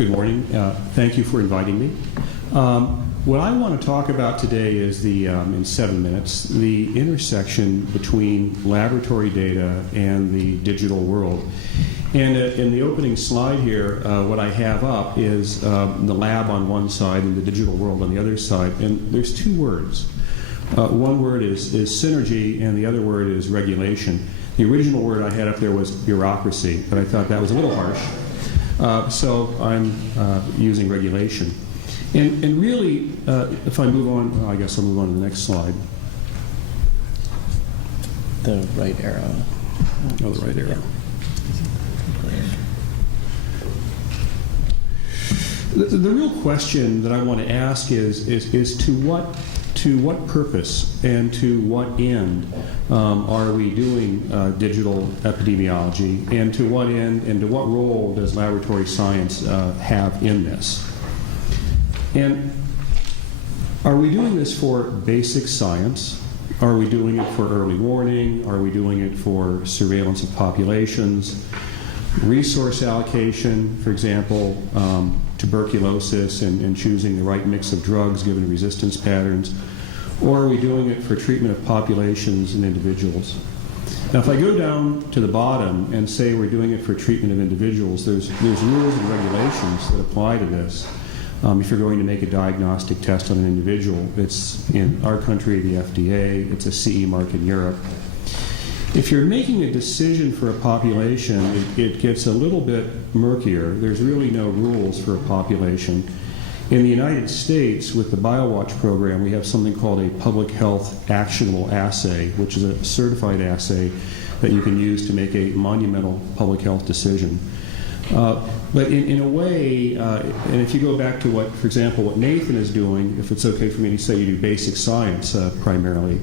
Good morning. Thank you for inviting me. What I want to talk about today is in 7 minutes, the intersection between laboratory data and the digital world. And in the opening slide here, what I have up is the lab on one side and the digital world on the other side. And there's two words. One word is synergy, and the other word is regulation. The original word I had up there was bureaucracy, but I thought that was a little harsh. So I'm using regulation. And really, if I move on, I guess I'll move on to the next slide. The right arrow. Oh, the right arrow. Yeah. The real question that I want to ask is to what purpose and to what end are we doing digital epidemiology, and to what end and to what role does laboratory science have in this? And are we doing this for basic science? Are we doing it for early warning? Are we doing it for surveillance of populations? Resource allocation, for example, tuberculosis and choosing the right mix of drugs given resistance patterns? Or are we doing it for treatment of populations and individuals? Now, if I go down to the bottom and say we're doing it for treatment of individuals, there's rules and regulations that apply to this. If you're going to make a diagnostic test on an individual, it's in our country, the FDA, it's a CE mark in Europe. If you're making a decision for a population, it gets a little bit murkier. There's really no rules for a population. In the United States, with the BioWatch program, we have something called a public health actionable assay, which is a certified assay that you can use to make a monumental public health decision. But in a way, and if you go back to what, for example, what Nathan is doing, if it's okay for me to say you do basic science primarily,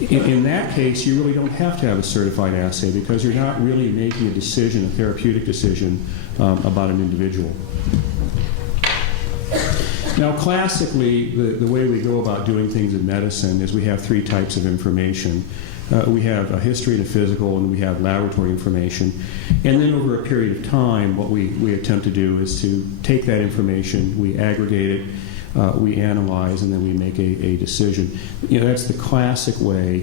in that case, you really don't have to have a certified assay because you're not really making a decision, a therapeutic decision, about an individual. Now, classically, the way we go about doing things in medicine is we have three types of information. We have a history and a physical, and we have laboratory information. And then over a period of time, what we attempt to do is to take that information, we aggregate it, we analyze, and then we make a decision. You know, that's the classic way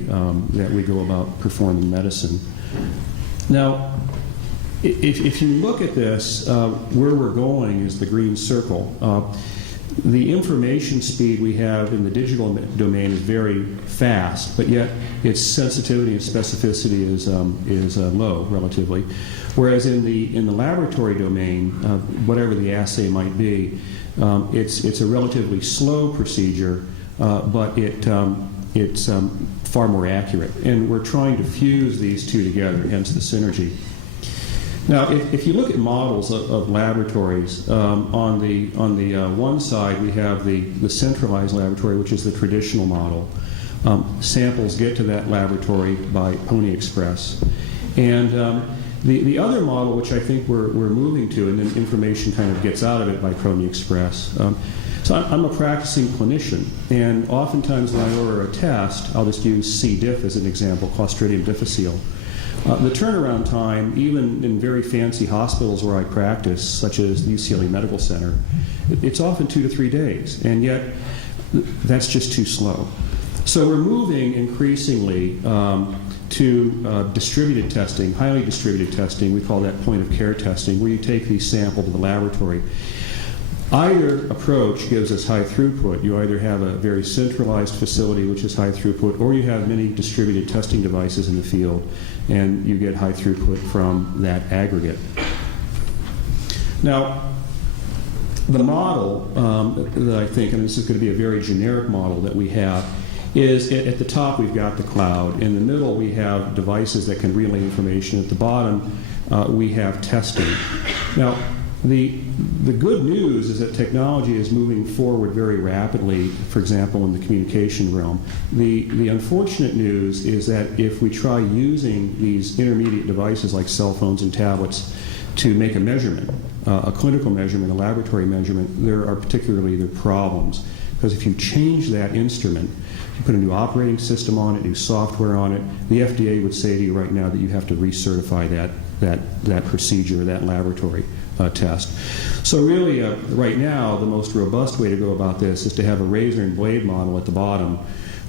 that we go about performing medicine. Now, if you look at this, where we're going is the green circle. The information speed we have in the digital domain is very fast, but yet its sensitivity and specificity is low relatively. Whereas in the laboratory domain, whatever the assay might be, it's a relatively slow procedure, but it's far more accurate. And we're trying to fuse these two together, hence the synergy. Now, if you look at models of laboratories, on the one side we have the centralized laboratory, which is the traditional model. Samples get to that laboratory by Pony Express. And the other model, which I think we're moving to, and then information kind of gets out of it by Pony Express. So I'm a practicing clinician, and oftentimes when I order a test, I'll just use C. diff as an example, Clostridium difficile. The turnaround time, even in very fancy hospitals where I practice, such as the UCLA Medical Center, it's often 2 to 3 days, and yet that's just too slow. So we're moving increasingly to distributed testing, highly distributed testing. We call that point-of-care testing, where you take the sample to the laboratory. Either approach gives us high throughput. You either have a very centralized facility, which is high throughput, or you have many distributed testing devices in the field, and you get high throughput from that aggregate. Now, the model that I think, and this is going to be a very generic model that we have, is at the top we've got the cloud. In the middle we have devices that can relay information. At the bottom we have testing. Now, the good news is that technology is moving forward very rapidly, for example, in the communication realm. The unfortunate news is that if we try using these intermediate devices like cell phones and tablets to make a measurement, a clinical measurement, a laboratory measurement, there are particularly the problems. Because if you change that instrument, you put a new operating system on it, new software on it, the FDA would say to you right now that you have to recertify that procedure, that laboratory test. So really, right now, the most robust way to go about this is to have a razor and blade model at the bottom,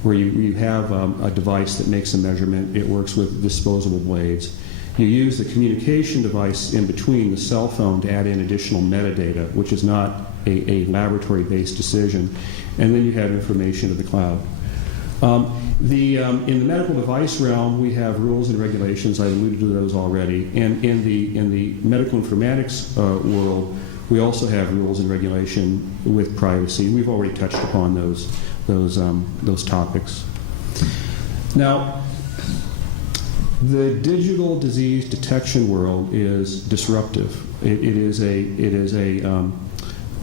where you have a device that makes a measurement. It works with disposable blades. You use the communication device in between the cell phone to add in additional metadata, which is not a laboratory-based decision, and then you have information to the cloud. In the medical device realm, we have rules and regulations. I alluded to those already. And in the medical informatics world, we also have rules and regulation with privacy. We've already touched upon those topics. Now, the digital disease detection world is disruptive.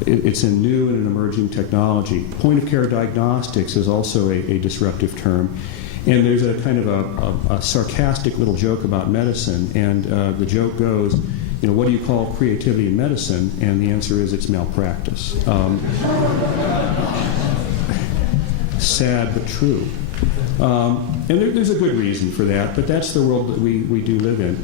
It's a new and an emerging technology. Point-of-care diagnostics is also a disruptive term. And there's a kind of a sarcastic little joke about medicine, and the joke goes, what do you call creativity in medicine? And the answer is it's malpractice. Sad but true. And there's a good reason for that, but that's the world that we do live in.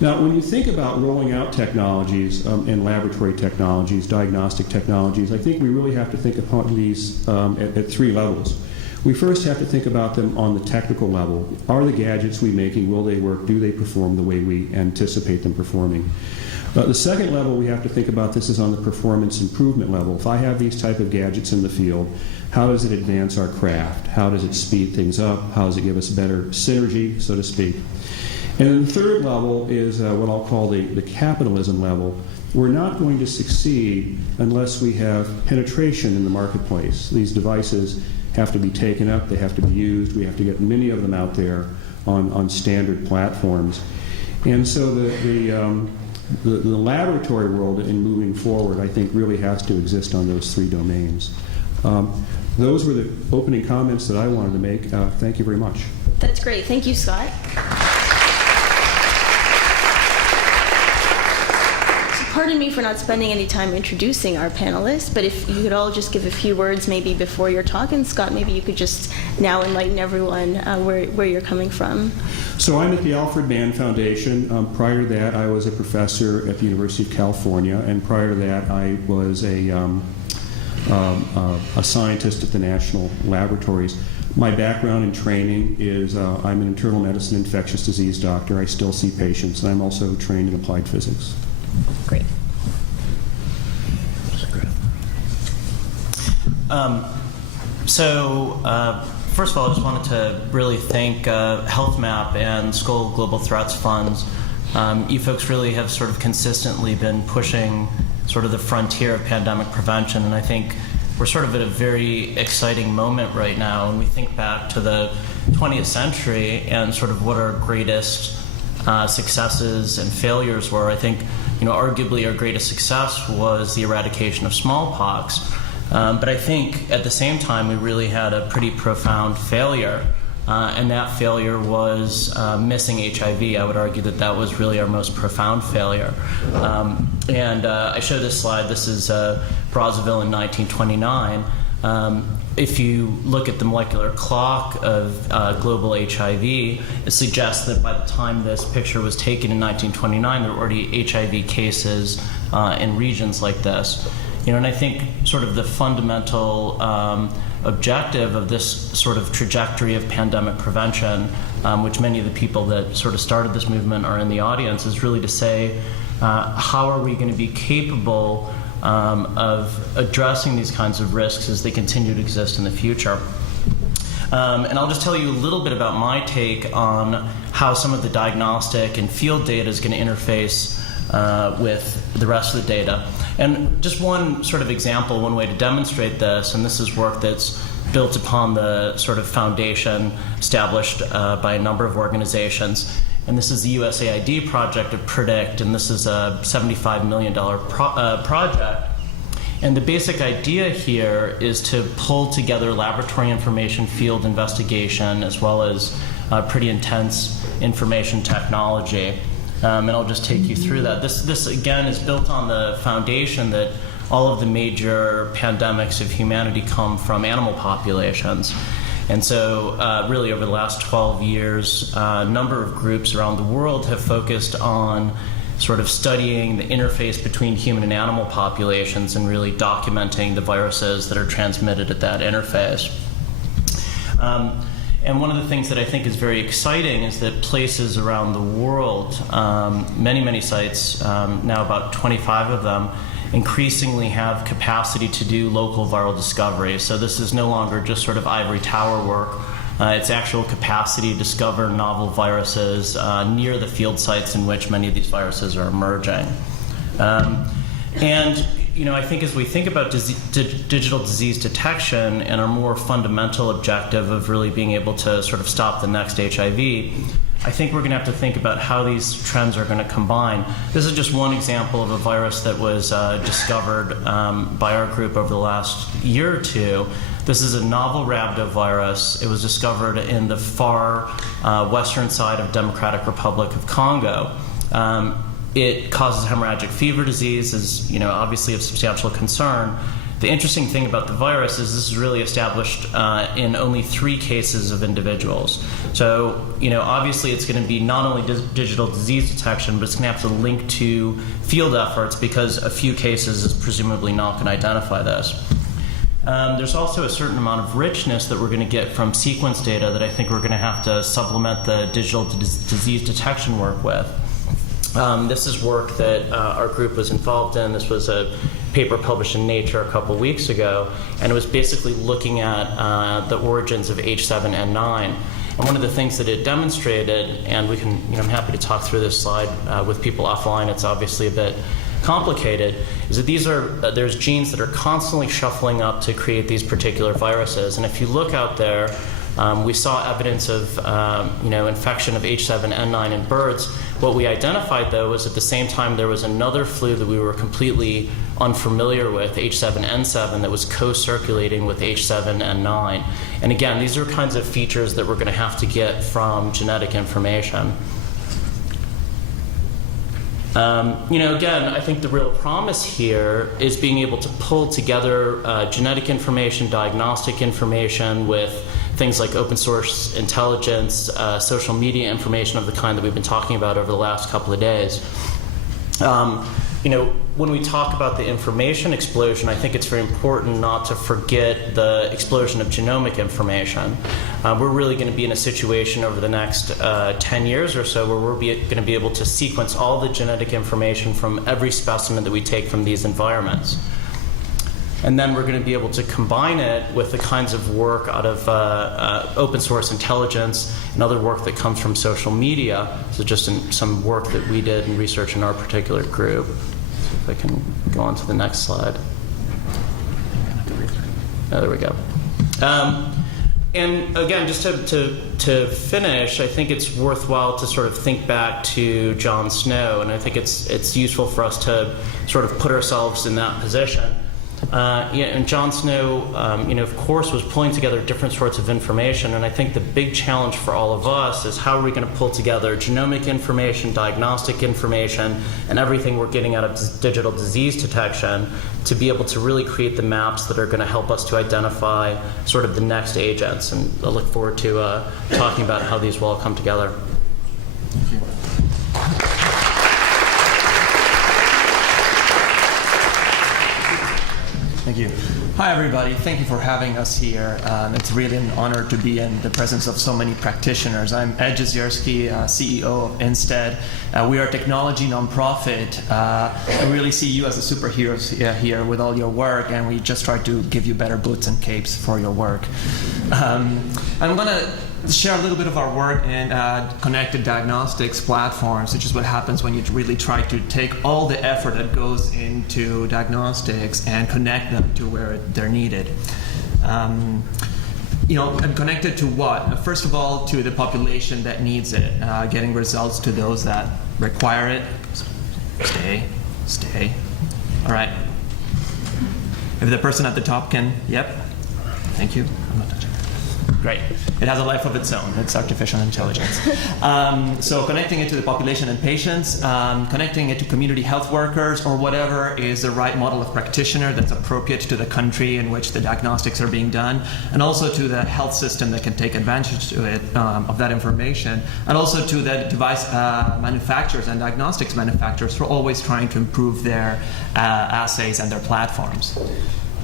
Now, when you think about rolling out technologies and laboratory technologies, diagnostic technologies, I think we really have to think upon these at three levels. We first have to think about them on the technical level. Are the gadgets we making, will they work? Do they perform the way we anticipate them performing? The second level we have to think about this is on the performance improvement level. If I have these type of gadgets in the field, how does it advance our craft? How does it speed things up? How does it give us better synergy, so to speak? And then the third level is what I'll call the capitalism level. We're not going to succeed unless we have penetration in the marketplace. These devices have to be taken up, they have to be used, we have to get many of them out there on standard platforms. And so the laboratory world in moving forward, I think, really has to exist on those three domains. Those were the opening comments that I wanted to make. Thank you very much. That's great. Thank you, Scott. Pardon me for not spending any time introducing our panelists, but if you could all just give a few words maybe before your talk, and Scott, maybe you could just now enlighten everyone where you're coming from. So I'm at the Alfred Mann Foundation. Prior to that, I was a professor at the University of California, and prior to that, I was a scientist at the national laboratories. My background and training is I'm an internal medicine infectious disease doctor. I still see patients, and I'm also trained in applied physics. Great. First of all, I just wanted to really thank HealthMap and Skoll Global Threats Funds. You folks really have sort of consistently been pushing sort of the frontier of pandemic prevention, and I think we're sort of at a very exciting moment right now. When we think back to the 20th century and sort of what our greatest successes and failures were, I think, arguably our greatest success was the eradication of smallpox. But I think at the same time we really had a pretty profound failure, and that failure was missing HIV. I would argue that that was really our most profound failure. I show this slide. This is Brazzaville in 1929. If you look at the molecular clock of global HIV, it suggests that by the time this picture was taken in 1929, there were already HIV cases in regions like this. And I think sort of the fundamental objective of this sort of trajectory of pandemic prevention, which many of the people that sort of started this movement are in the audience, is really to say, how are we going to be capable of addressing these kinds of risks as they continue to exist in the future. And I'll just tell you a little bit about my take on how some of the diagnostic and field data is going to interface with the rest of the data. And just one sort of example, one way to demonstrate this, and this is work that's built upon the sort of foundation established by a number of organizations. And this is the USAID project of PREDICT, and this is a $75 million project. And the basic idea here is to pull together laboratory information, field investigation, as well as pretty intense information technology. And I'll just take you through that. This again, is built on the foundation that all of the major pandemics of humanity come from animal populations. And so really over the last 12 years, a number of groups around the world have focused on sort of studying the interface between human and animal populations and really documenting the viruses that are transmitted at that interface. And one of the things that I think is very exciting is that places around the world, many sites, now about 25 of them, increasingly have capacity to do local viral discovery. So this is no longer just sort of ivory tower work. It's actual capacity to discover novel viruses near the field sites in which many of these viruses are emerging. And I think as we think about digital disease detection and our more fundamental objective of really being able to sort of stop the next HIV, I think we're going to have to think about how these trends are going to combine. This is just one example of a virus that was discovered by our group over the last year or two. This is a novel rhabdovirus. It was discovered in the far western side of Democratic Republic of Congo. It causes hemorrhagic fever disease, is obviously of substantial concern. The interesting thing about the virus is this is really established in only 3 cases of individuals. So, obviously it's going to be not only digital disease detection, but it's going to have to link to field efforts because a few cases is presumably not going to identify this. There's also a certain amount of richness that we're going to get from sequence data that I think we're going to have to supplement the digital disease detection work with. This is work that our group was involved in. This was a paper published in Nature a couple weeks ago, and it was basically looking at the origins of H7N9. And one of the things that it demonstrated, and we can, I'm happy to talk through this slide with people offline. It's obviously a bit complicated, is that there's genes that are constantly shuffling up to create these particular viruses. And if you look out there, we saw evidence of infection of H7N9 in birds. What we identified, though, was at the same time there was another flu that we were completely unfamiliar with, H7N7, that was co-circulating with H7N9. And again, these are kinds of features that we're going to have to get from genetic information. Again, I think the real promise here is being able to pull together genetic information, diagnostic information with things like open source intelligence, social media information of the kind that we've been talking about over the last couple of days. When we talk about the information explosion, I think it's very important not to forget the explosion of genomic information. We're really going to be in a situation over the next 10 years or so where we're going to be able to sequence all the genetic information from every specimen that we take from these environments. And then we're going to be able to combine it with the kinds of work out of open source intelligence and other work that comes from social media. So just some work that we did and research in our particular group. See if I can go on to the next slide. Oh, there we go. And again, just to finish, I think it's worthwhile to sort of think back to Jon Snow, and I think it's useful for us to sort of put ourselves in that position. And Jon Snow, of course, was pulling together different sorts of information, and I think the big challenge for all of us is how are we going to pull together genomic information, diagnostic information, and everything we're getting out of digital disease detection to be able to really create the maps that are going to help us to identify sort of the next agents. And I look forward to talking about how these will all come together. Thank you. Thank you. Hi, everybody. Thank you for having us here. It's really an honor to be in the presence of so many practitioners. I'm Jezierski, CEO of Instead. We are a technology nonprofit. I really see you as the superheroes here with all your work, and we just try to give you better boots and capes for your work. I'm going to share a little bit of our work in connected diagnostics platforms, which is what happens when you really try to take all the effort that goes into diagnostics and connect them to where they're needed. And connected to what? First of all, to the population that needs it, getting results to those that require it. Stay. All right. If the person at the top can, yep. Thank you. I'm not touching. Great. It has a life of its own. It's artificial intelligence. So connecting it to the population and patients, connecting it to community health workers, or whatever is the right model of practitioner that's appropriate to the country in which the diagnostics are being done, and also to the health system that can take advantage to it, of that information, and also to the device manufacturers and diagnostics manufacturers who are always trying to improve their assays and their platforms.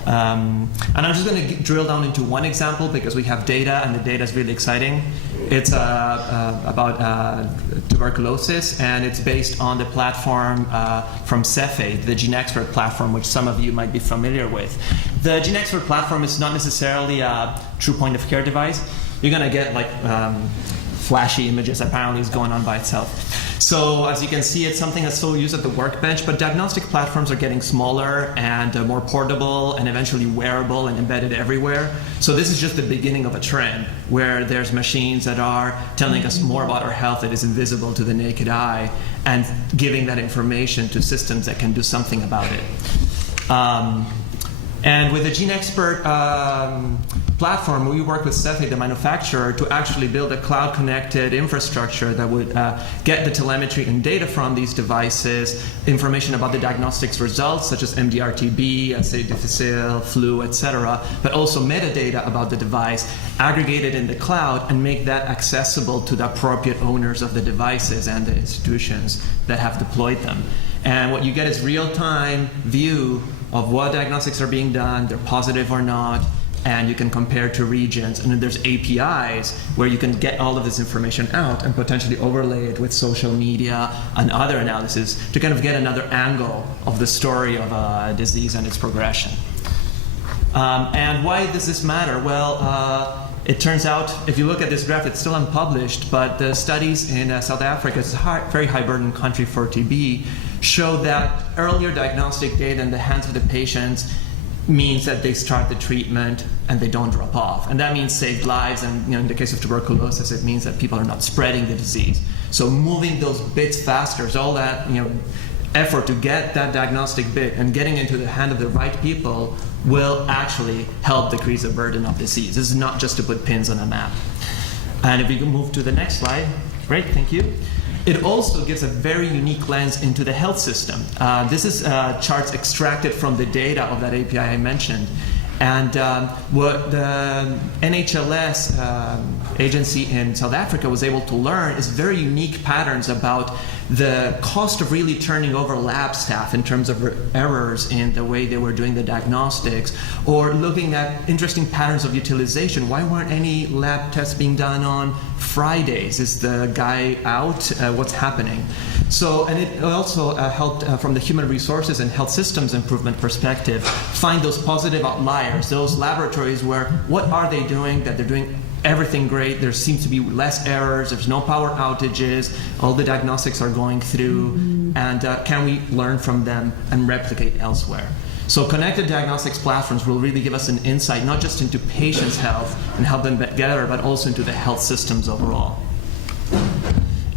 And I'm just going to drill down into one example because we have data, and the data is really exciting. It's about tuberculosis, and it's based on the platform from Cepheid, the GeneXpert platform, which some of you might be familiar with. The GeneXpert platform is not necessarily a true point-of-care device. You're going to get like flashy images. Apparently, it's going on by itself. So as you can see, it's something that's still used at the workbench, but diagnostic platforms are getting smaller and more portable and eventually wearable and embedded everywhere. So this is just the beginning of a trend where there's machines that are telling us more about our health that is invisible to the naked eye and giving that information to systems that can do something about it. And with the GeneXpert platform, we work with Cepheid, the manufacturer, to actually build a cloud-connected infrastructure that would get the telemetry and data from these devices, information about the diagnostics results, such as MDR-TB, acidic difficile, flu, etc., but also metadata about the device, aggregated in the cloud, and make that accessible to the appropriate owners of the devices and the institutions that have deployed them. And what you get is real-time view of what diagnostics are being done, they're positive or not, and you can compare to regions. And then there's APIs where you can get all of this information out and potentially overlay it with social media and other analysis to kind of get another angle of the story of a disease and its progression. And why does this matter? Well, it turns out, if you look at this graph, it's still unpublished, but the studies in South Africa, it's a very high burden country for TB, show that earlier diagnostic data in the hands of the patients means that they start the treatment and they don't drop off. And that means saved lives, and in the case of tuberculosis, it means that people are not spreading the disease. So moving those bits faster, so all that effort to get that diagnostic bit and getting into the hand of the right people will actually help decrease the burden of disease. This is not just to put pins on a map. And if we can move to the next slide. Great, thank you. It also gives a very unique lens into the health system. This is charts extracted from the data of that API I mentioned. And what the NHLS agency in South Africa was able to learn is very unique patterns about the cost of really turning over lab staff in terms of errors in the way they were doing the diagnostics, or looking at interesting patterns of utilization. Why weren't any lab tests being done on Fridays? Is the guy out? What's happening? So, and it also helped from the human resources and health systems improvement perspective, find those positive outliers, those laboratories where what are they doing that they're doing everything great, there seems to be less errors, there's no power outages, all the diagnostics are going through, and can we learn from them and replicate elsewhere? So connected diagnostics platforms will really give us an insight not just into patients' health and help them get better, but also into the health systems overall.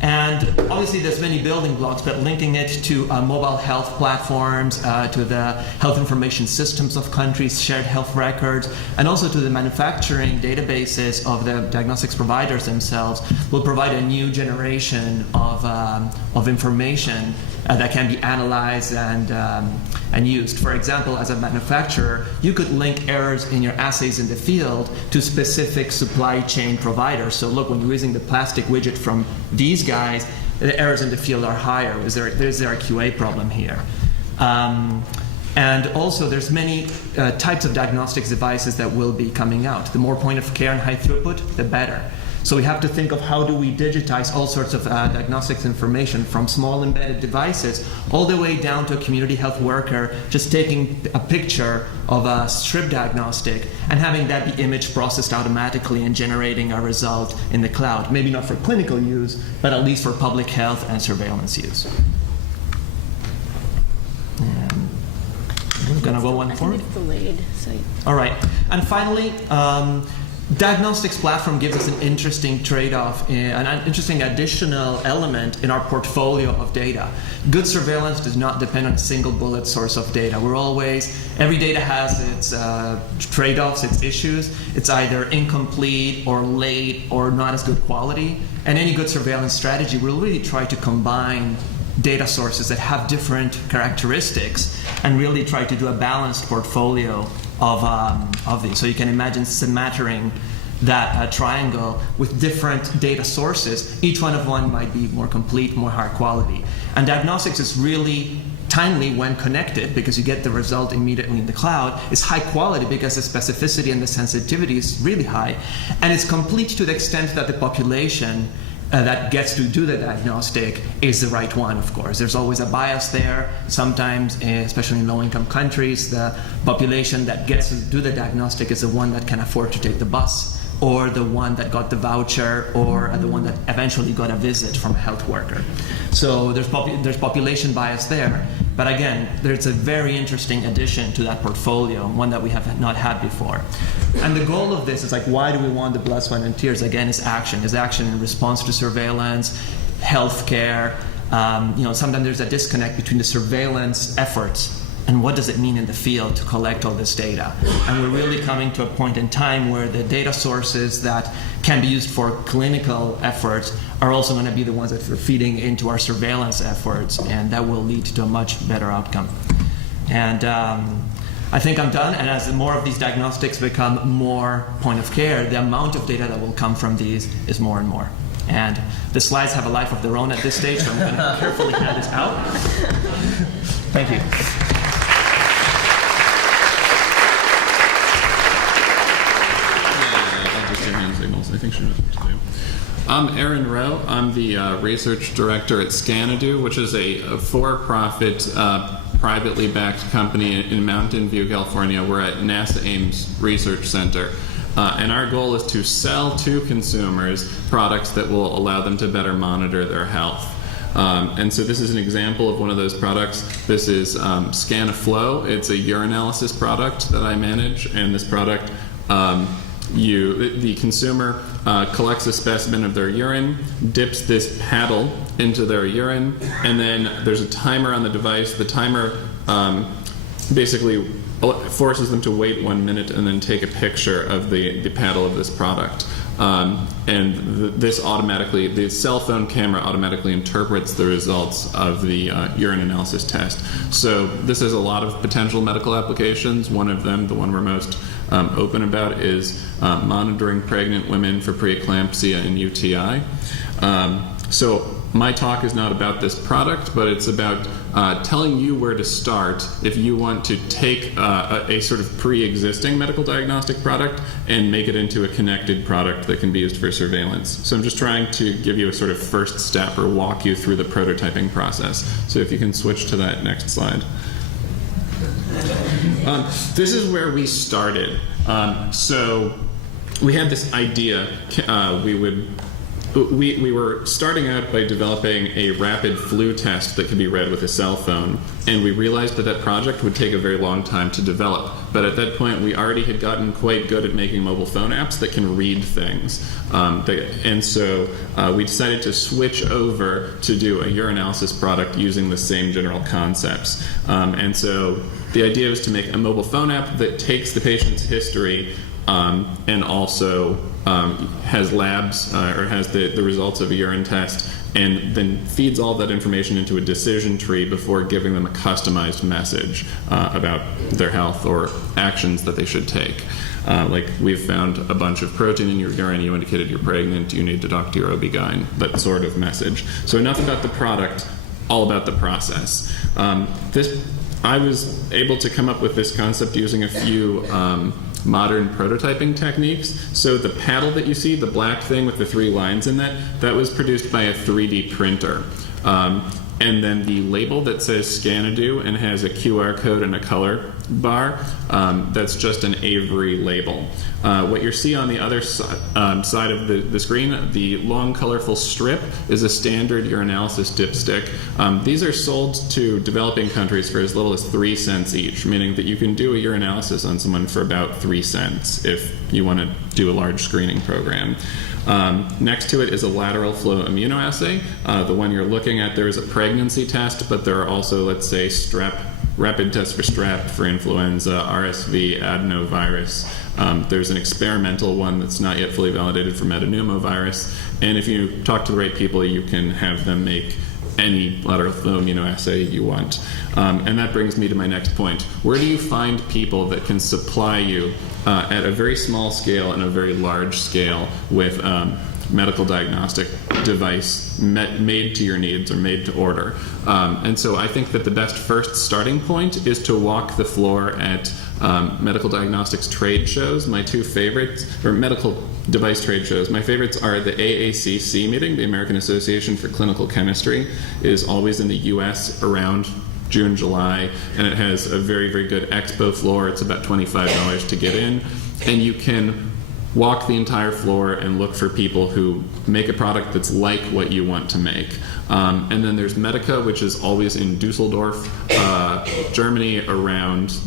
And obviously there's many building blocks, but linking it to mobile health platforms, to the health information systems of countries, shared health records, and also to the manufacturing databases of the diagnostics providers themselves will provide a new generation of information that can be analyzed and used. For example, as a manufacturer, you could link errors in your assays in the field to specific supply chain providers. So look, when you're using the plastic widget from these guys, the errors in the field are higher. Is there a QA problem here? And also, there's many types of diagnostics devices that will be coming out. The more point of care and high throughput, the better. So we have to think of how do we digitize all sorts of diagnostics information, from small embedded devices all the way down to a community health worker just taking a picture of a strip diagnostic and having that be image processed automatically and generating a result in the cloud. Maybe not for clinical use, but at least for public health and surveillance use. I'm going to go one forward. Delayed, so. All right. And finally, diagnostics platform gives us an interesting trade-off, an interesting additional element in our portfolio of data. Good surveillance does not depend on a single bullet source of data. Every data has its trade-offs, its issues. It's either incomplete or late or not as good quality. And any good surveillance strategy will really try to combine data sources that have different characteristics and really try to do a balanced portfolio of these. So you can imagine smattering that triangle with different data sources. Each one might be more complete, more high quality. And diagnostics is really timely when connected because you get the result immediately in the cloud. It's high quality because the specificity and the sensitivity is really high. And it's complete to the extent that the population that gets to do the diagnostic is the right one, of course. There's always a bias there. Sometimes, especially in low-income countries, the population that gets to do the diagnostic is the one that can afford to take the bus, or the one that got the voucher, or the one that eventually got a visit from a health worker. So there's population bias there. But again, there's a very interesting addition to that portfolio, one that we have not had before. And the goal of this is like, why do we want the blood, sweat, and tears? Again, is action. Is action in response to surveillance, healthcare. Sometimes there's a disconnect between the surveillance efforts and what does it mean in the field to collect all this data. And we're really coming to a point in time where the data sources that can be used for clinical efforts are also going to be the ones that are feeding into our surveillance efforts, and that will lead to a much better outcome. And I think I'm done, and as more of these diagnostics become more point of care, the amount of data that will come from these is more and more. And the slides have a life of their own at this stage, so I'm going to carefully hand this out. Thank you. Signals. I think she knows what to do. I'm Aaron Rowe. I'm the research director at Xanadu, which is a for-profit, privately backed company in Mountain View, California. We're at NASA Ames Research Center. And our goal is to sell to consumers products that will allow them to better monitor their health. And so this is an example of one of those products. This is ScanAFlow. It's a urinalysis product that I manage, and this product the consumer collects a specimen of their urine, dips this paddle into their urine, and then there's a timer on the device. The timer basically forces them to wait 1 minute and then take a picture of the paddle of this product. This automatically, the cell phone camera automatically interprets the results of the urine analysis test. So this has a lot of potential medical applications. One of them, the one we're most open about, is monitoring pregnant women for preeclampsia and UTI. So my talk is not about this product, but it's about telling you where to start if you want to take a sort of pre-existing medical diagnostic product and make it into a connected product that can be used for surveillance. So I'm just trying to give you a sort of first step or walk you through the prototyping process. So if you can switch to that next slide. This is where we started. So we had this idea. We were starting out by developing a rapid flu test that could be read with a cell phone, and we realized that project would take a very long time to develop. But at that point, we already had gotten quite good at making mobile phone apps that can read things. And so we decided to switch over to do a urinalysis product using the same general concepts. And so the idea was to make a mobile phone app that takes the patient's history and also has labs or has the results of a urine test, and then feeds all that information into a decision tree before giving them a customized message about their health or actions that they should take. Like, we've found a bunch of protein in your urine, you indicated you're pregnant, you need to talk to your OB-GYN, that sort of message. So enough about the product, all about the process. I was able to come up with this concept using a few modern prototyping techniques. So the paddle that you see, the black thing with the 3 lines in that was produced by a 3D printer. And then the label that says Scanadu and has a QR code and a color bar, that's just an Avery label. What you see on the other side of the screen, the long colorful strip, is a standard urinalysis dipstick. These are sold to developing countries for as little as 3 cents each, meaning that you can do a urinalysis on someone for about 3 cents if you want to do a large screening program. Next to it is a lateral flow immunoassay. The one you're looking at there is a pregnancy test, but there are also, let's say, strep, rapid tests for strep, for influenza, RSV, adenovirus. There's an experimental one that's not yet fully validated for metapneumovirus. And if you talk to the right people, you can have them make any lateral flow immunoassay you want. And that brings me to my next point. Where do you find people that can supply you at a very small scale and a very large scale with medical diagnostic device made to your needs or made to order? And so I think that the best first starting point is to walk the floor at medical diagnostics trade shows. My two favorites, or medical device trade shows, my favorites are the AACC meeting, the American Association for Clinical Chemistry, is always in the US around June, July, and it has a very, very good expo floor. It's about $25 to get in, and you can walk the entire floor and look for people who make a product that's like what you want to make. And then there's Medica, which is always in Dusseldorf, Germany, around,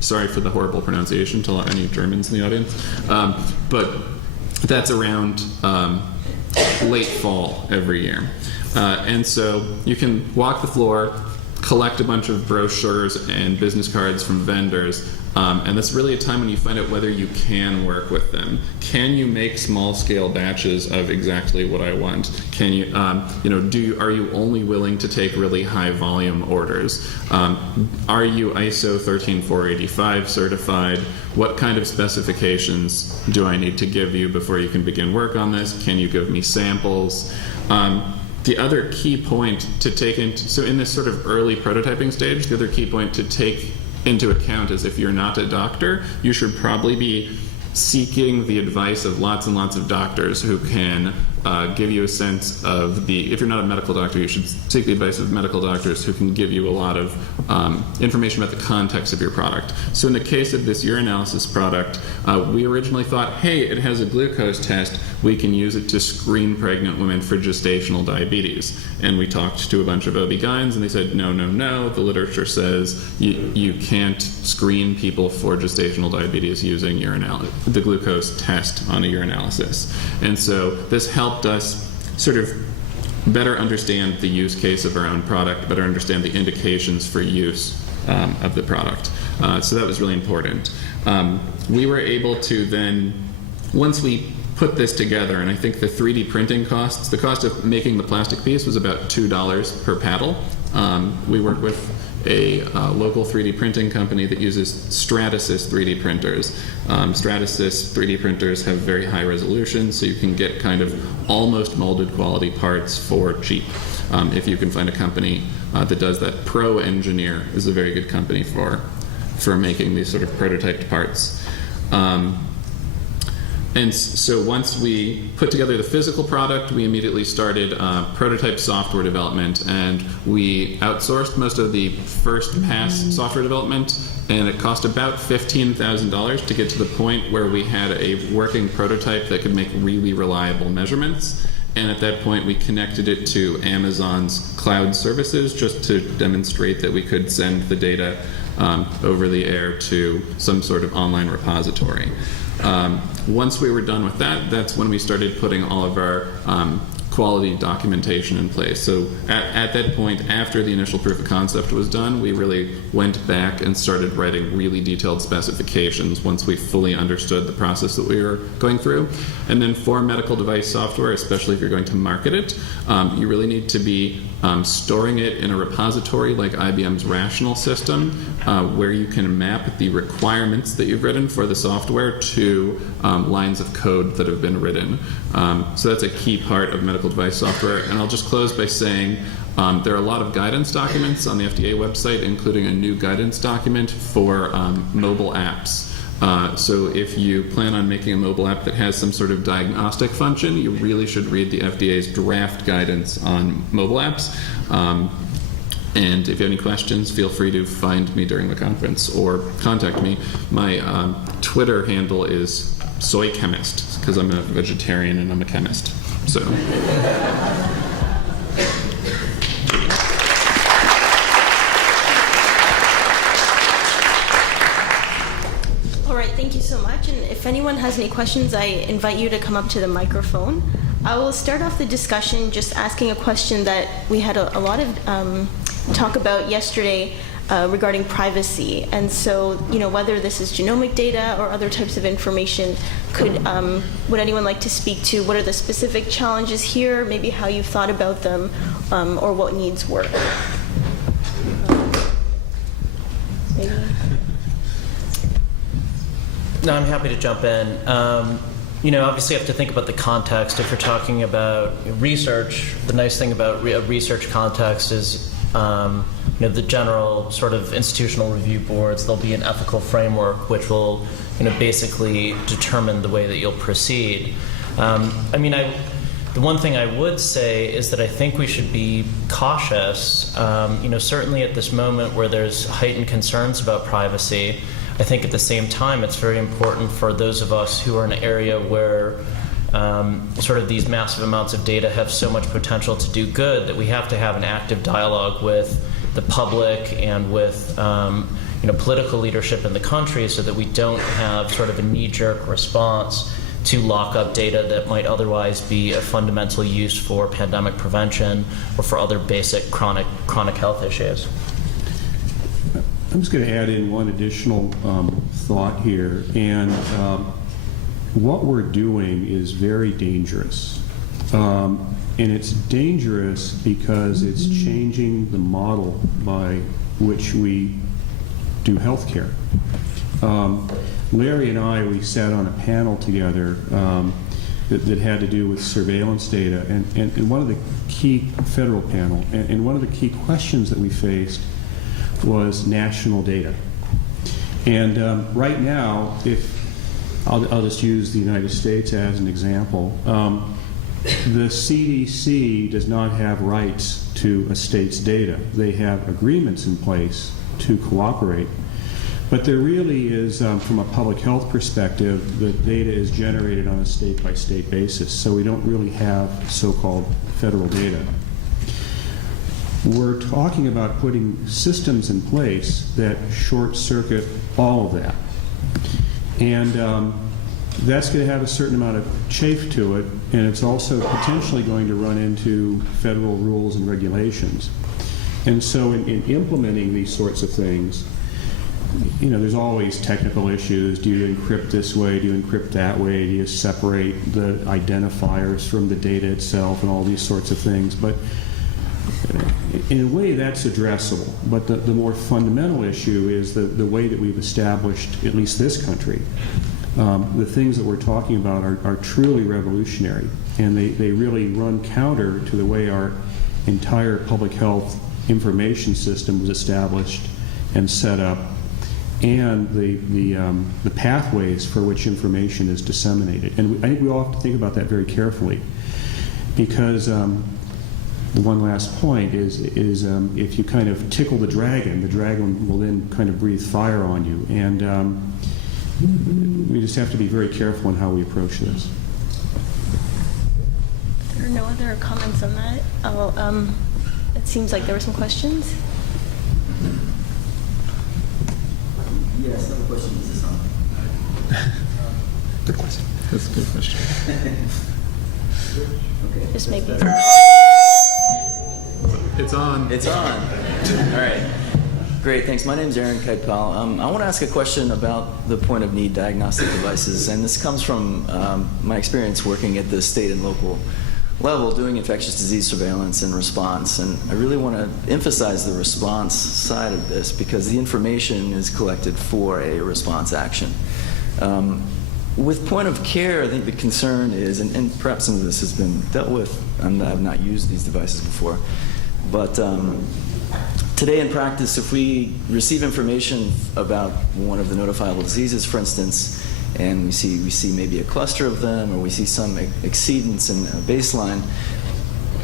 sorry for the horrible pronunciation to any Germans in the audience, but that's around late fall every year. And so you can walk the floor, collect a bunch of brochures and business cards from vendors, and that's really a time when you find out whether you can work with them. Can you make small-scale batches of exactly what I want? Can you, are you only willing to take really high-volume orders? Are you ISO 13485 certified? What kind of specifications do I need to give you before you can begin work on this? Can you give me samples? The other key point to take into, so in this sort of early prototyping stage, the other key point to take into account is if you're not a doctor, you should probably be seeking the advice of lots and lots of doctors who can give you a sense of if you're not a medical doctor, you should seek the advice of medical doctors who can give you a lot of information about the context of your product. So in the case of this urinalysis product, we originally thought, hey, it has a glucose test, we can use it to screen pregnant women for gestational diabetes. And we talked to a bunch of OB-GYNs and they said, no, the literature says you can't screen people for gestational diabetes using the glucose test on a urinalysis. And so this helped us sort of better understand the use case of our own product, better understand the indications for use of the product. So that was really important. We were able to then, once we put this together, and I think the 3D printing costs, the cost of making the plastic piece was about $2 per paddle. We worked with a local 3D printing company that uses Stratasys 3D printers. Stratasys 3D printers have very high resolution, so you can get kind of almost molded quality parts for cheap. If you can find a company that does that. Pro Engineer is a very good company for making these sort of prototyped parts. And so once we put together the physical product, we immediately started prototype software development, and we outsourced most of the first pass software development, and it cost about $15,000 to get to the point where we had a working prototype that could make really reliable measurements. And at that point, we connected it to Amazon's cloud services just to demonstrate that we could send the data over the air to some sort of online repository. Once we were done with that, that's when we started putting all of our quality documentation in place. So at that point, after the initial proof of concept was done, we really went back and started writing really detailed specifications once we fully understood the process that we were going through. And then for medical device software, especially if you're going to market it, you really need to be storing it in a repository like IBM's Rational system, where you can map the requirements that you've written for the software to lines of code that have been written. So that's a key part of medical device software. And I'll just close by saying there are a lot of guidance documents on the FDA website, including a new guidance document for mobile apps. So if you plan on making a mobile app that has some sort of diagnostic function, you really should read the FDA's draft guidance on mobile apps. And if you have any questions, feel free to find me during the conference or contact me. My Twitter handle is soychemist, because I'm a vegetarian and I'm a chemist. So. Thank you so much. And if anyone has any questions, I invite you to come up to the microphone. I will start off the discussion just asking a question that we had a lot of talk about yesterday regarding privacy. And so, whether this is genomic data or other types of information, would anyone like to speak to what are the specific challenges here, maybe how you've thought about them, or what needs work? Maybe. No, I'm happy to jump in. Obviously you have to think about the context. If you're talking about research, the nice thing about a research context is, the general sort of institutional review boards, there'll be an ethical framework which will, basically determine the way that you'll proceed. The one thing I would say is that I think we should be cautious, certainly at this moment where there's heightened concerns about privacy. I think at the same time, it's very important for those of us who are in an area where sort of these massive amounts of data have so much potential to do good that we have to have an active dialogue with the public and with political leadership in the country so that we don't have sort of a knee-jerk response to lock up data that might otherwise be of fundamental use for pandemic prevention or for other basic chronic health issues. I'm just going to add in one additional thought here, and what we're doing is very dangerous. And it's dangerous because it's changing the model by which we do healthcare. Larry and I, we sat on a panel together that had to do with surveillance data, and one of the key federal panel, and one of the key questions that we faced was national data. And right now, if I'll just use the United States as an example, the CDC does not have rights to a state's data. They have agreements in place to cooperate. But there really is, from a public health perspective, the data is generated on a state-by-state basis, so we don't really have so-called federal data. We're talking about putting systems in place that short-circuit all of that. And that's going to have a certain amount of chafe to it, and it's also potentially going to run into federal rules and regulations. And so in implementing these sorts of things, there's always technical issues. Do you encrypt this way? Do you encrypt that way? Do you separate the identifiers from the data itself and all these sorts of things? But in a way, that's addressable. But the more fundamental issue is the way that we've established, at least this country, the things that we're talking about are truly revolutionary. And they really run counter to the way our entire public health information system was established and set up, and the pathways for which information is disseminated. And I think we all have to think about that very carefully, because the one last point is if you kind of tickle the dragon will then kind of breathe fire on you. And we just have to be very careful in how we approach this. There are no other comments on that. It seems like there were some questions. Yes, another question. Is this on? Good question. That's a good question. Okay. Just maybe. It's on. It's on. All right. Great, thanks. My name is Aaron Kaipal. I want to ask a question about the point of need diagnostic devices, and this comes from my experience working at the state and local level doing infectious disease surveillance and response. And I really want to emphasize the response side of this because the information is collected for a response action. With point of care, I think the concern is, and perhaps some of this has been dealt with, and I've not used these devices before, but Today in practice, if we receive information about one of the notifiable diseases, for instance, and we see maybe a cluster of them, or we see some exceedance in a baseline,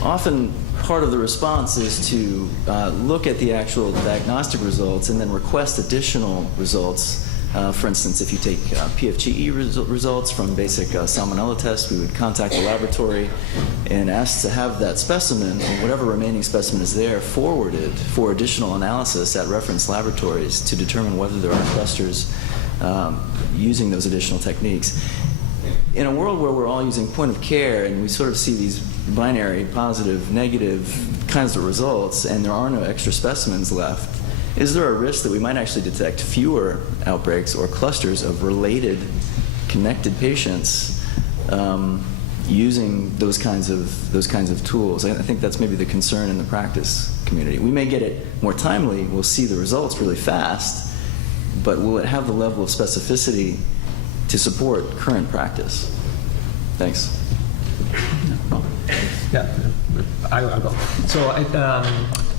often part of the response is to look at the actual diagnostic results and then request additional results. For instance, if you take PFGE results from basic salmonella tests, we would contact the laboratory and ask to have that specimen, or whatever remaining specimen is there, forwarded for additional analysis at reference laboratories to determine whether there are clusters using those additional techniques. In a world where we're all using point of care and we sort of see these binary, positive, negative kinds of results, and there are no extra specimens left, is there a risk that we might actually detect fewer outbreaks or clusters of related, connected patients using those kinds of tools? I think that's maybe the concern in the practice community. We may get it more timely, we'll see the results really fast, but will it have the level of specificity to support current practice? Thanks. Yeah, I'll go. So,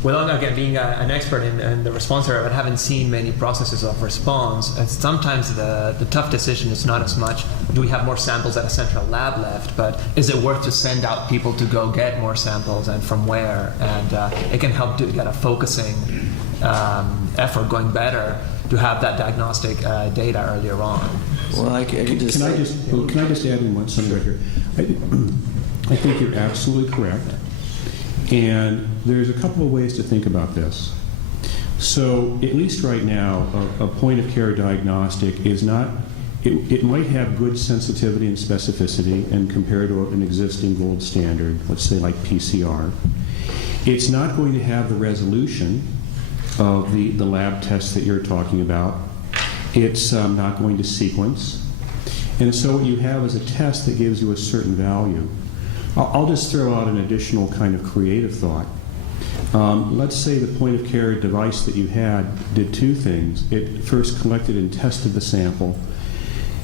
without again being an expert in the response area, but haven't seen many processes of response, and sometimes the tough decision is not as much, do we have more samples at a central lab left, but is it worth to send out people to go get more samples, and from where? And it can help to get a focusing effort going better to have that diagnostic data earlier on. Well, I can just Can I just add in something right here? I think you're absolutely correct. And there's a couple of ways to think about this. So, at least right now, a point-of-care diagnostic is not, it might have good sensitivity and specificity and compared to an existing gold standard, let's say like PCR. It's not going to have the resolution of the lab tests that you're talking about. It's not going to sequence. And so what you have is a test that gives you a certain value. I'll just throw out an additional kind of creative thought. Let's say the point-of-care device that you had did two things. It first collected and tested the sample,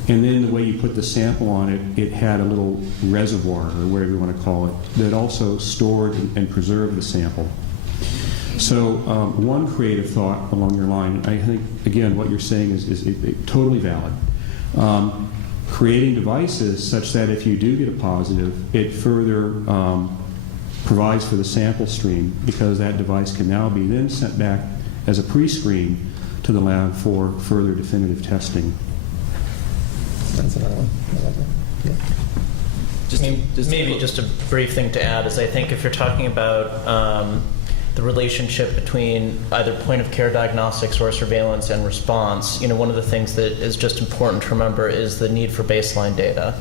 and then the way you put the sample on it, it had a little reservoir, or whatever you want to call it, that also stored and preserved the sample. So one creative thought along your line, I think, again, what you're saying is totally valid. Creating devices such that if you do get a positive, it further provides for the sample stream, because that device can now be then sent back as a pre-screen to the lab for further definitive testing. That's another one. Yeah. Just a brief thing to add is I think if you're talking about the relationship between either point-of-care diagnostics or surveillance and response, one of the things that is just important to remember is the need for baseline data.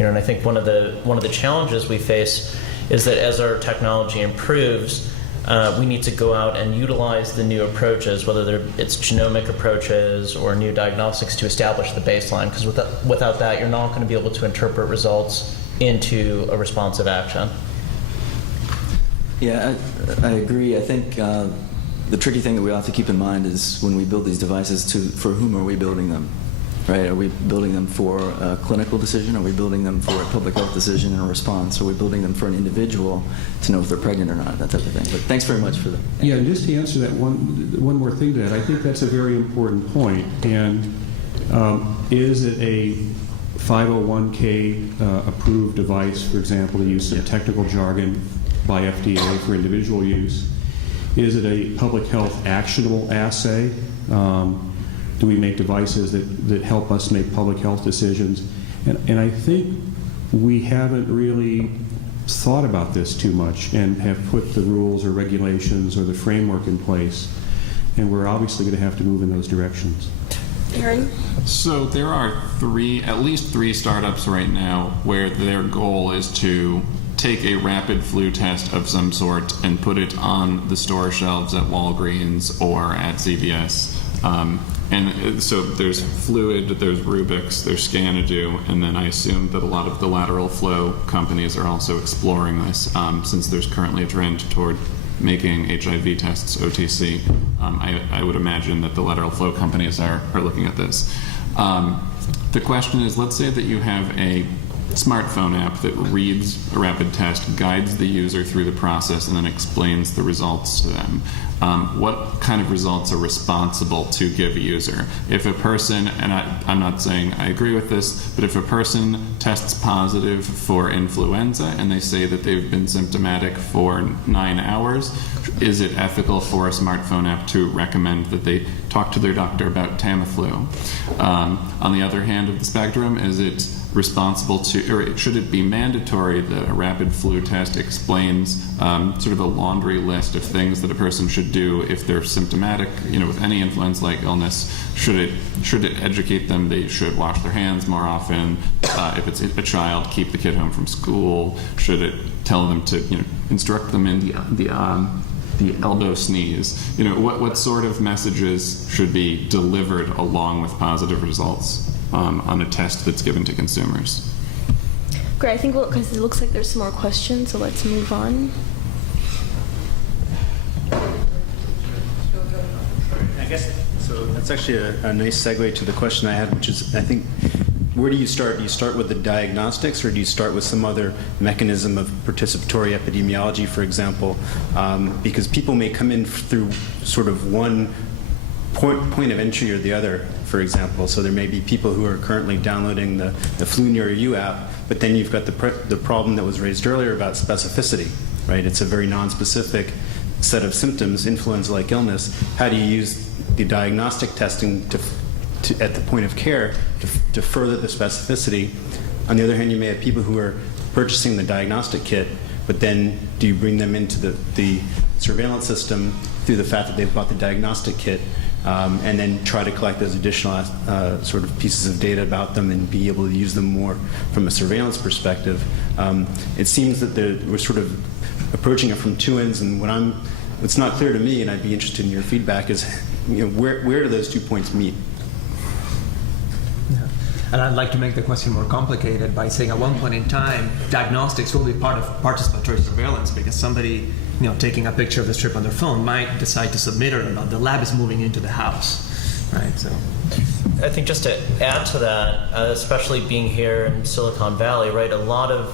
And I think one of the challenges we face is that as our technology improves, we need to go out and utilize the new approaches, whether it's genomic approaches or new diagnostics, to establish the baseline. Because without that, you're not going to be able to interpret results into a responsive action. Yeah, I agree. I think the tricky thing that we have to keep in mind is when we build these devices, for whom are we building them, right? Are we building them for a clinical decision? Are we building them for a public health decision and a response? Are we building them for an individual to know if they're pregnant or not, that type of thing? But thanks very much for that. Yeah, and just to answer that, one more thing to that, I think that's a very important point. And is it a 501k approved device, for example, to use some technical jargon by FDA for individual use? Is it a public health actionable assay? Do we make devices that help us make public health decisions? And I think we haven't really thought about this too much and have put the rules or regulations or the framework in place. And we're obviously going to have to move in those directions. Aaron? So there are at least three startups right now where their goal is to take a rapid flu test of some sort and put it on the store shelves at Walgreens or at CVS. And so there's Fluid, there's Rubix, there's Scanadu, and then I assume that a lot of the lateral flow companies are also exploring this, since there's currently a trend toward making HIV tests OTC. I would imagine that the lateral flow companies are looking at this. The question is, let's say that you have a smartphone app that reads a rapid test, guides the user through the process, and then explains the results to them. What kind of results are responsible to give a user? If a person, and I'm not saying I agree with this, but if a person tests positive for influenza and they say that they've been symptomatic for 9 hours, is it ethical for a smartphone app to recommend that they talk to their doctor about Tamiflu? On the other hand of the spectrum, is it responsible to, or should it be mandatory that a rapid flu test explains sort of a laundry list of things that a person should do if they're symptomatic, with any influenza-like illness? Should it educate them they should wash their hands more often? If it's a child, keep the kid home from school. Should it tell them to, instruct them in the elbow sneeze? What sort of messages should be delivered along with positive results on a test that's given to consumers? Great. I think because it looks like there's some more questions, so let's move on. I guess so. That's actually a nice segue to the question I had, which is, I think, where do you start? Do you start with the diagnostics, or do you start with some other mechanism of participatory epidemiology, for example? Because people may come in through sort of one point of entry or the other, for example. So there may be people who are currently downloading the Flu Near You app, but then you've got the problem that was raised earlier about specificity, right? It's a very non-specific set of symptoms, influenza-like illness. How do you use the diagnostic testing at the point of care to further the specificity? On the other hand, you may have people who are purchasing the diagnostic kit, but then do you bring them into the surveillance system through the fact that they've bought the diagnostic kit, and then try to collect those additional sort of pieces of data about them and be able to use them more from a surveillance perspective? It seems that we're sort of approaching it from two ends, and what's not clear to me, and I'd be interested in your feedback, is where do those 2 points meet? And I'd like to make the question more complicated by saying at one point in time, diagnostics will be part of participatory surveillance, because somebody, taking a picture of the strip on their phone might decide to submit it or not. The lab is moving into the house, right? So, I think just to add to that, especially being here in Silicon Valley, right, a lot of,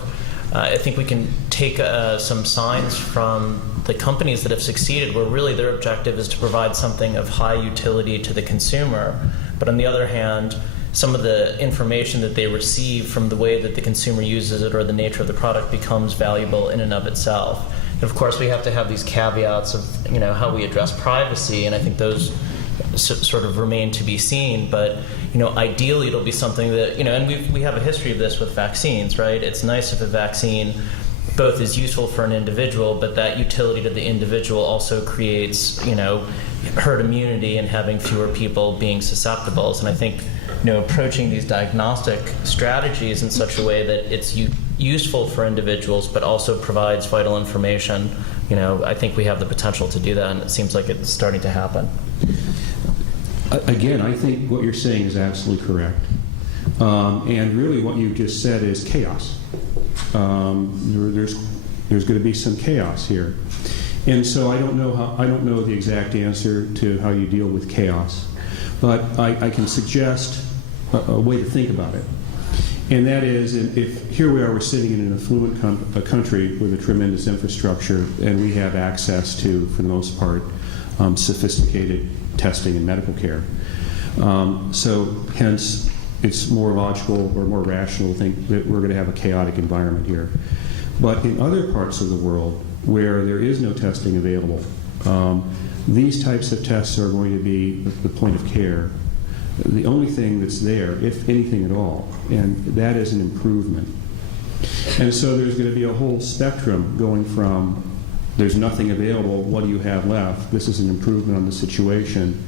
I think we can take some signs from the companies that have succeeded where really their objective is to provide something of high utility to the consumer. But on the other hand, some of the information that they receive from the way that the consumer uses it or the nature of the product becomes valuable in and of itself. And of course, we have to have these caveats of how we address privacy, and I think those sort of remain to be seen. But ideally, it'll be something that and we have a history of this with vaccines, right? It's nice if a vaccine both is useful for an individual, but that utility to the individual also creates herd immunity and having fewer people being susceptible. And I think approaching these diagnostic strategies in such a way that it's useful for individuals but also provides vital information, I think we have the potential to do that, and it seems like it's starting to happen. Again, I think what you're saying is absolutely correct. And really what you just said is chaos. There's going to be some chaos here. And so I don't know the exact answer to how you deal with chaos, but I can suggest a way to think about it. And that is, if here we are, we're sitting in an affluent country with a tremendous infrastructure, and we have access to, for the most part, sophisticated testing and medical care. So hence, it's more logical or more rational to think that we're going to have a chaotic environment here. But in other parts of the world where there is no testing available, these types of tests are going to be the point of care, the only thing that's there, if anything at all, and that is an improvement. And so there's going to be a whole spectrum going from there's nothing available, what do you have left, this is an improvement on the situation,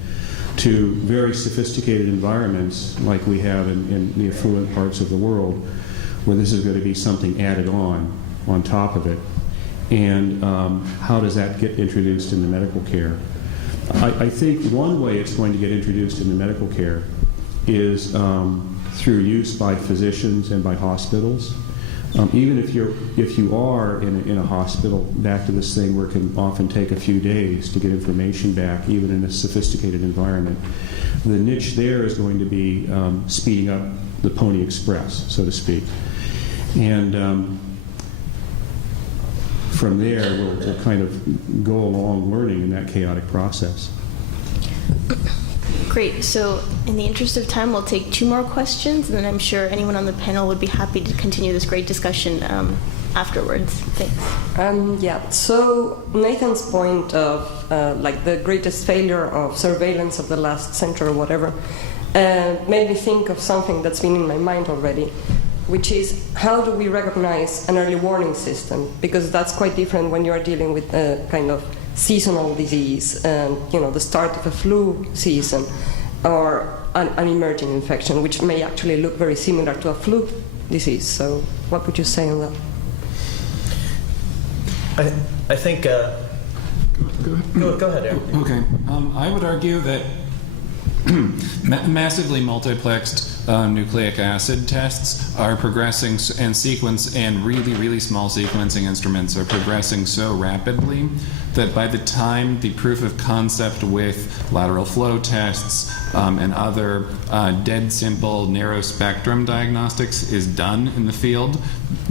to very sophisticated environments like we have in the affluent parts of the world, where this is going to be something added on top of it. And how does that get introduced into medical care? I think one way it's going to get introduced into medical care is through use by physicians and by hospitals. Even if you are in a hospital, back to this thing where it can often take a few days to get information back, even in a sophisticated environment, the niche there is going to be speeding up the Pony Express, so to speak. And from there, we'll kind of go along learning in that chaotic process. Great. So in the interest of time, we'll take 2 more questions, and then I'm sure anyone on the panel would be happy to continue this great discussion afterwards. Thanks. Yeah, so Nathan's point of like the greatest failure of surveillance of the last century or whatever made me think of something that's been in my mind already, which is how do we recognize an early warning system? Because that's quite different when you're dealing with a kind of seasonal disease and, you know, the start of a flu season or an emerging infection, which may actually look very similar to a flu disease. So what would you say on that? I think. Go ahead, Aaron. Okay. I would argue that massively multiplexed nucleic acid tests are progressing, and really, really small sequencing instruments are progressing so rapidly that by the time the proof of concept with lateral flow tests and other dead simple narrow spectrum diagnostics is done in the field,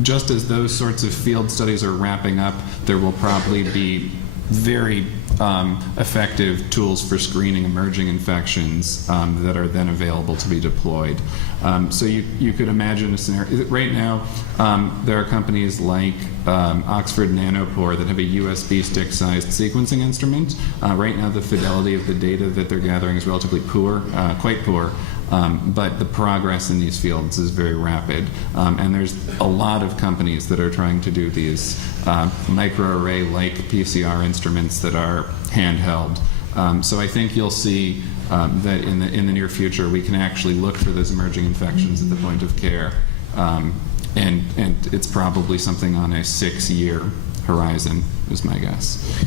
just as those sorts of field studies are wrapping up, there will probably be very effective tools for screening emerging infections that are then available to be deployed. So you could imagine a scenario. Right now, there are companies like Oxford Nanopore that have a USB stick-sized sequencing instrument. Right now, the fidelity of the data that they're gathering is relatively poor, quite poor. But the progress in these fields is very rapid. And there's a lot of companies that are trying to do these microarray-like PCR instruments that are handheld. So I think you'll see that in the near future we can actually look for those emerging infections at the point of care. And it's probably something on a 6-year horizon, is my guess.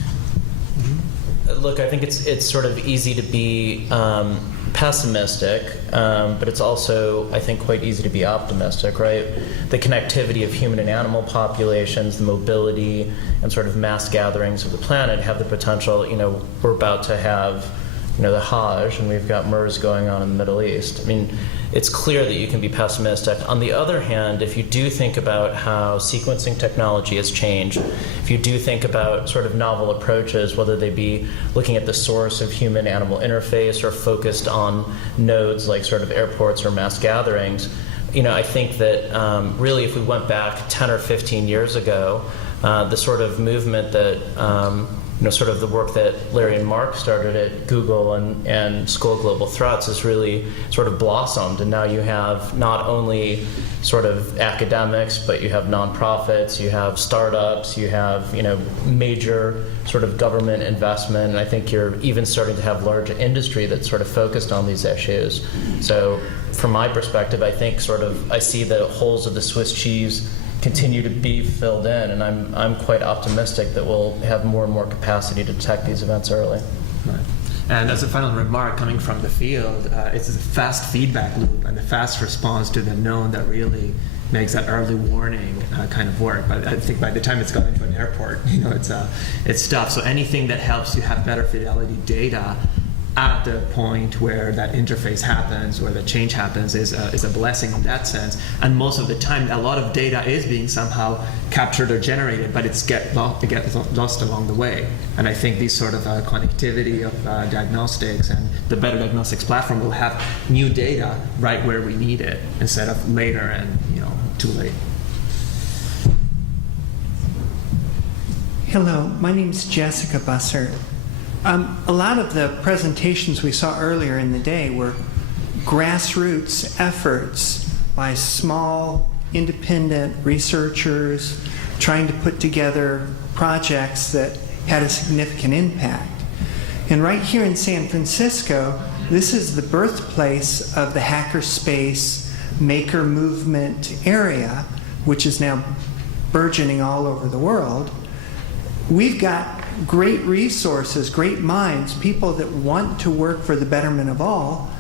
Look, I think it's sort of easy to be pessimistic, but it's also, I think, quite easy to be optimistic, right? The connectivity of human and animal populations, the mobility and sort of mass gatherings of the planet have the potential, you know, we're about to have, you know, the Hajj, and we've got MERS going on in the Middle East. I mean, it's clear that you can be pessimistic. On the other hand, if you do think about how sequencing technology has changed, if you do think about sort of novel approaches, whether they be looking at the source of human-animal interface or focused on nodes like sort of airports or mass gatherings, you know, I think that really if we went back 10 or 15 years ago, the sort of movement that you know, sort of the work that Larry and Mark started at Google and School of Global Threats has really sort of blossomed. And now you have not only sort of academics, but you have nonprofits, you have startups, you have, you know, major sort of government investment. And I think you're even starting to have large industry that's sort of focused on these issues. So from my perspective, I think sort of I see the holes of the Swiss cheese continue to be filled in, and I'm quite optimistic that we'll have more and more capacity to detect these events early. Right. And as a final remark, coming from the field, it's a fast feedback loop and the fast response to the known that really makes that early warning kind of work. But I think by the time it's gone into an airport, you know, it's tough. So anything that helps you have better fidelity data at the point where that interface happens, where the change happens, is a blessing in that sense. And most of the time, a lot of data is being somehow captured or generated, but it gets lost along the way. And I think these sort of connectivity of diagnostics and the better diagnostics platform will have new data right where we need it, instead of later and, you know, too late. Hello, my name is Jessica Bussert. A lot of the presentations we saw earlier in the day were grassroots efforts by small, independent researchers trying to put together projects that had a significant impact. And right here in San Francisco, this is the birthplace of the hackerspace maker movement area, which is now burgeoning all over the world. We've got great resources, great minds, people that want to work for the betterment of all,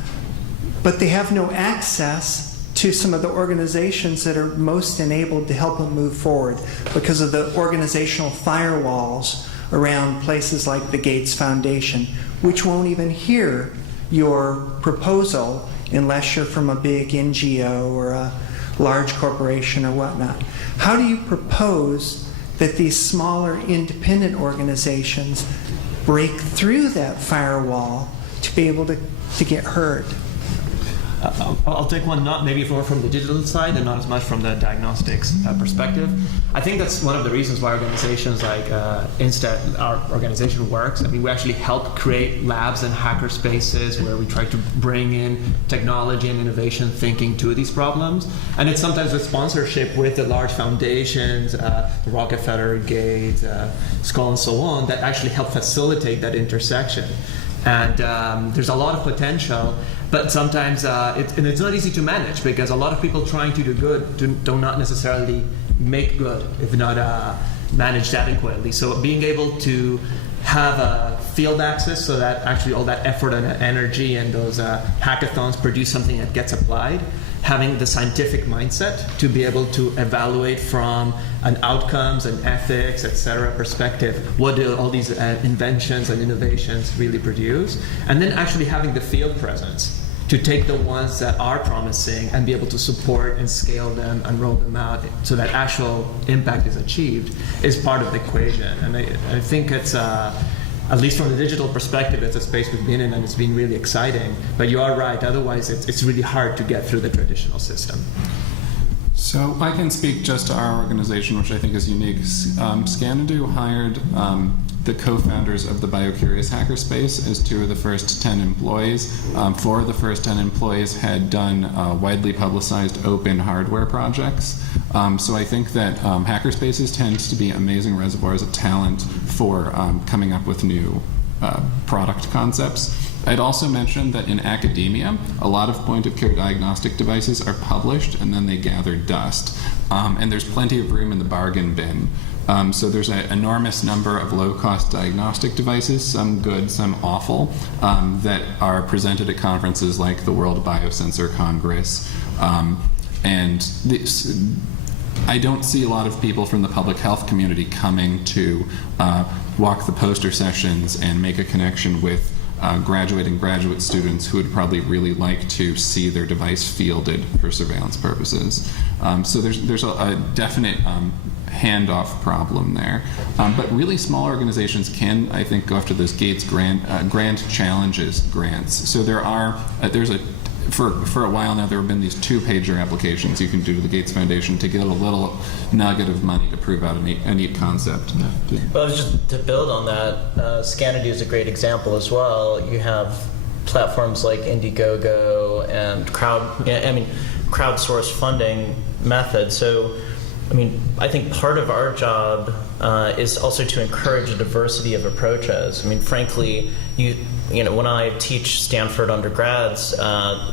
but they have no access to some of the organizations that are most enabled to help them move forward because of the organizational firewalls around places like the Gates Foundation, which won't even hear your proposal unless you're from a big NGO large corporation or whatnot. How do you propose that these smaller independent organizations break through that firewall to be able to get heard? I'll take one, not maybe more from the digital side and not as much from the diagnostics perspective. I think that's one of the reasons why organizations like InSTED, our organization, works. I mean, we actually help create labs and hacker spaces where we try to bring in technology and innovation thinking to these problems. And it's sometimes with sponsorship with the large foundations, Rockefeller, Gates, Skoll, and so on, that actually help facilitate that intersection. And there's a lot of potential, but sometimes it's not easy to manage because a lot of people trying to do good do not necessarily make good if not managed adequately. So being able to have a field access so that actually all that effort and energy and those hackathons produce something that gets applied, having the scientific mindset to be able to evaluate from an outcomes and ethics, etc. perspective, what do all these inventions and innovations really produce, and then actually having the field presence to take the ones that are promising and be able to support and scale them and roll them out so that actual impact is achieved is part of the equation. And I think it's at least from the digital perspective, it's a space we've been in and it's been really exciting. But you are right, otherwise it's really hard to get through the traditional system. So I can speak just to our organization, which I think is unique. Scanadu hired the co-founders of the BioCurious hackerspace as 2 of the first 10 employees. 4 of the first 10 employees had done widely publicized open hardware projects. So I think that hackerspaces tend to be amazing reservoirs of talent for coming up with new product concepts. I'd also mention that in academia, a lot of point-of-care diagnostic devices are published and then they gather dust. And there's plenty of room in the bargain bin. So there's an enormous number of low-cost diagnostic devices, some good, some awful, that are presented at conferences like the World Biosensor Congress. I don't see a lot of people from the public health community coming to walk the poster sessions and make a connection with graduating graduate students who would probably really like to see their device fielded for surveillance purposes. So there's a definite handoff problem there. But really small organizations can, I think, go after those Gates Grant Challenges grants. So for a while now, there have been these 2-pager applications you can do to the Gates Foundation to get a little nugget of money to prove out a neat concept. Well, just to build on that, Scanadu is a great example as well. You have platforms like Indiegogo and crowdsourced funding methods. So, I think part of our job is also to encourage a diversity of approaches. Frankly, when I teach Stanford undergrads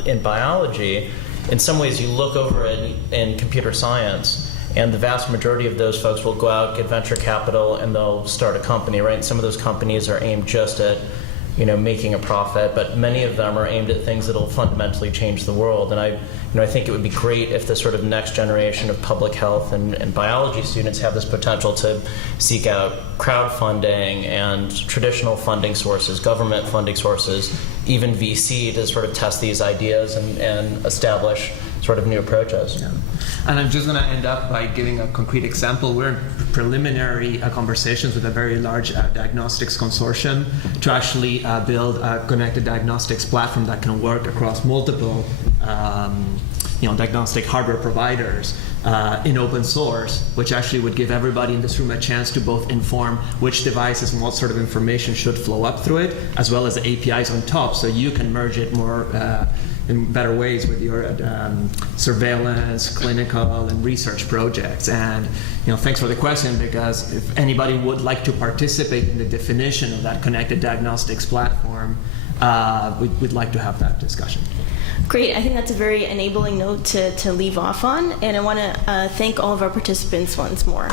in biology, in some ways you look over in computer science, and the vast majority of those folks will go out, get venture capital, and they'll start a company, right? And some of those companies are aimed just at making a profit, but many of them are aimed at things that will fundamentally change the world. And I think it would be great if the sort of next generation of public health and biology students have this potential to seek out crowdfunding and traditional funding sources, government funding sources, even VC to sort of test these ideas and establish sort of new approaches. Yeah. And I'm just going to end up by giving a concrete example. We're in preliminary conversations with a very large diagnostics consortium to actually build a connected diagnostics platform that can work across multiple diagnostic hardware providers in open source, which actually would give everybody in this room a chance to both inform which devices and what sort of information should flow up through it, as well as the APIs on top, so you can merge it more in better ways with your surveillance, clinical, and research projects. And thanks for the question, because if anybody would like to participate in the definition of that connected diagnostics platform, we'd like to have that discussion. Great. I think that's a very enabling note to leave off on, and I want to thank all of our participants once more.